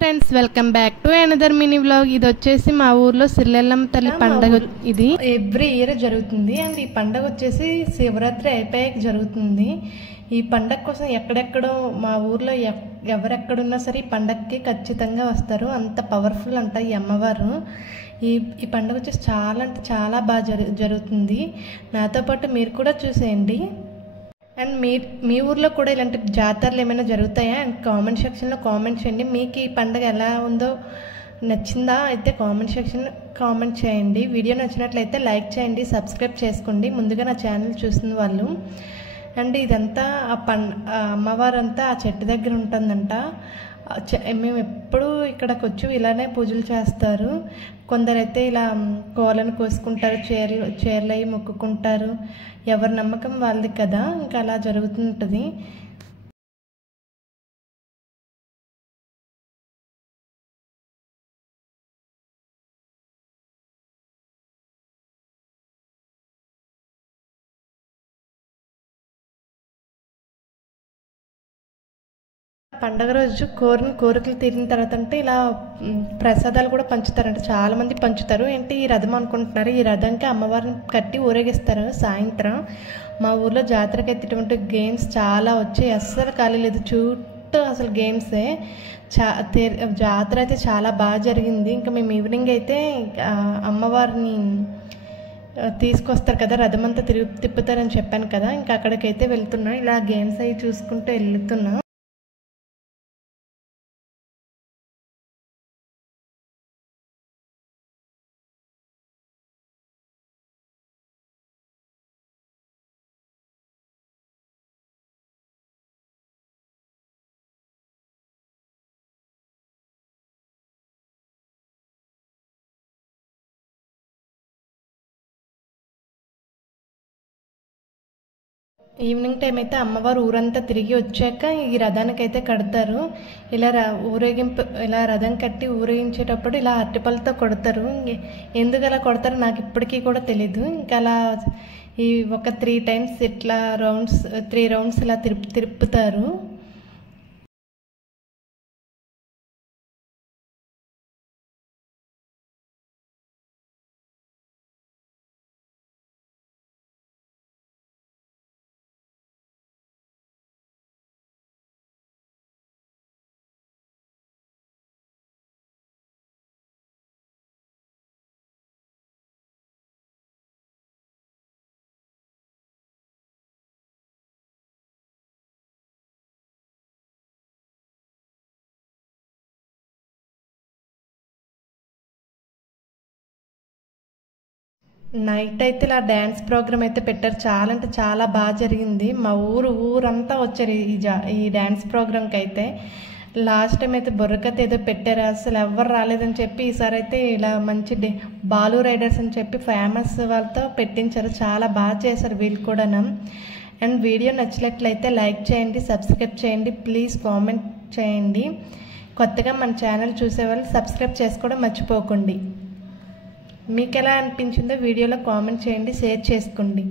Friends welcome back to another mini vlog. ఇది వచ్చేసి మా ఊర్లో సిర్లెల్లమ్మ తల్లి పండగ. ఇది ఎవ్రీ ఇయర్ జరుగుతుంది అండ్ ఈ పండగ వచ్చేసి శివరాత్రి అయిపోయాక జరుగుతుంది. ఈ పండగ కోసం ఎక్కడెక్కడో మా ఊర్లో ఎవరెక్కడున్నా సరే ఈ పండగకి ఖచ్చితంగా వస్తారు. అంత పవర్ఫుల్ అంట ఈ అమ్మవారు. ఈ పండుగ వచ్చేసి చాలా అంటే చాలా బాగా జరుగుతుంది. నాతో పాటు మీరు కూడా చూసేయండి. అండ్ మీ ఊర్లో కూడా ఇలాంటి జాతరలు ఏమైనా జరుగుతాయా అండ్ కామెంట్ సెక్షన్లో కామెంట్ చేయండి. మీకు ఈ పండుగ ఎలా ఉందో నచ్చిందా అయితే కామెంట్ సెక్షన్లో కామెంట్ చేయండి. వీడియో నచ్చినట్లయితే లైక్ చేయండి, సబ్స్క్రైబ్ చేసుకోండి ముందుగా నా ఛానల్ చూస్తున్న వాళ్ళు. అండ్ ఇదంతా అమ్మవారు అంతా ఆ చెట్టు దగ్గర ఉంటుందంట. మేము ఎప్పుడు ఇక్కడికి వచ్చి ఇలానే పూజలు చేస్తారు. కొందరైతే ఇలా కోలను కోసుకుంటారు, చీరలు అవి మొక్కుకుంటారు. ఎవరి నమ్మకం వాళ్ళది కదా, ఇంకా అలా జరుగుతుంటుంది. పండగ రోజు కోరికలు తీరిన తర్వాత అంటే ఇలా ప్రసాదాలు కూడా పంచుతారంట. చాలా మంది పంచుతారు. ఏంటి ఈ రథం అనుకుంటున్నారు. ఈ రథంకి అమ్మవారిని కట్టి ఊరేగిస్తారు సాయంత్రం. మా ఊర్లో జాతరకి అయితే ఇటువంటి గేమ్స్ చాలా వచ్చాయి. అస్సలు ఖాళీ లేదు, చుట్టూ అసలు గేమ్సే. జాతర అయితే చాలా బాగా జరిగింది. ఇంకా మేము ఈవినింగ్ అయితే అమ్మవారిని తీసుకొస్తారు కదా, రథం అంతా తిప్పుతారని చెప్పాను కదా, ఇంకా అక్కడికైతే వెళ్తున్నాం. ఇలా గేమ్స్ అవి చూసుకుంటూ వెళ్తున్నాం. ఈవినింగ్ టైం అయితే అమ్మవారు ఊరంతా తిరిగి వచ్చాక ఈ రథానికి అయితే కడతారు. ఇలా ఇలా రథం కట్టి ఊరేగించేటప్పుడు ఇలా అరటిపళ్ళతో కొడతారు. ఎందుకు అలా కొడతారో నాకు ఇప్పటికీ కూడా తెలీదు. ఇంకా అలా ఈ ఒక 3 టైమ్స్ ఇట్లా 3 రౌండ్స్ ఇలా తిప్పుతారు. నైట్ అయితే ఇలా డ్యాన్స్ ప్రోగ్రామ్ అయితే పెట్టారు. చాలా అంటే చాలా బాగా జరిగింది. మా ఊరంతా వచ్చారు ఈ డ్యాన్స్ ప్రోగ్రామ్కి అయితే. లాస్ట్ టైం అయితే బుర్రకథ ఏదో పెట్టారు, అసలు ఎవరు రాలేదని చెప్పి ఈసారి అయితే ఇలా మంచి బాలు రైడర్స్ అని చెప్పి ఫేమస్ వాళ్ళతో పెట్టించారు. చాలా బాగా చేశారు వీళ్ళు కూడా. అండ్ వీడియో నచ్చినట్లయితే లైక్ చేయండి, సబ్స్క్రైబ్ చేయండి, ప్లీజ్ కామెంట్ చేయండి. కొత్తగా మన ఛానల్ చూసేవాళ్ళు సబ్స్క్రైబ్ చేసుకోవడం మర్చిపోకండి. మీకు ఎలా అనిపించిందో వీడియోలో కామెంట్ చేయండి, షేర్ చేసుకోండి.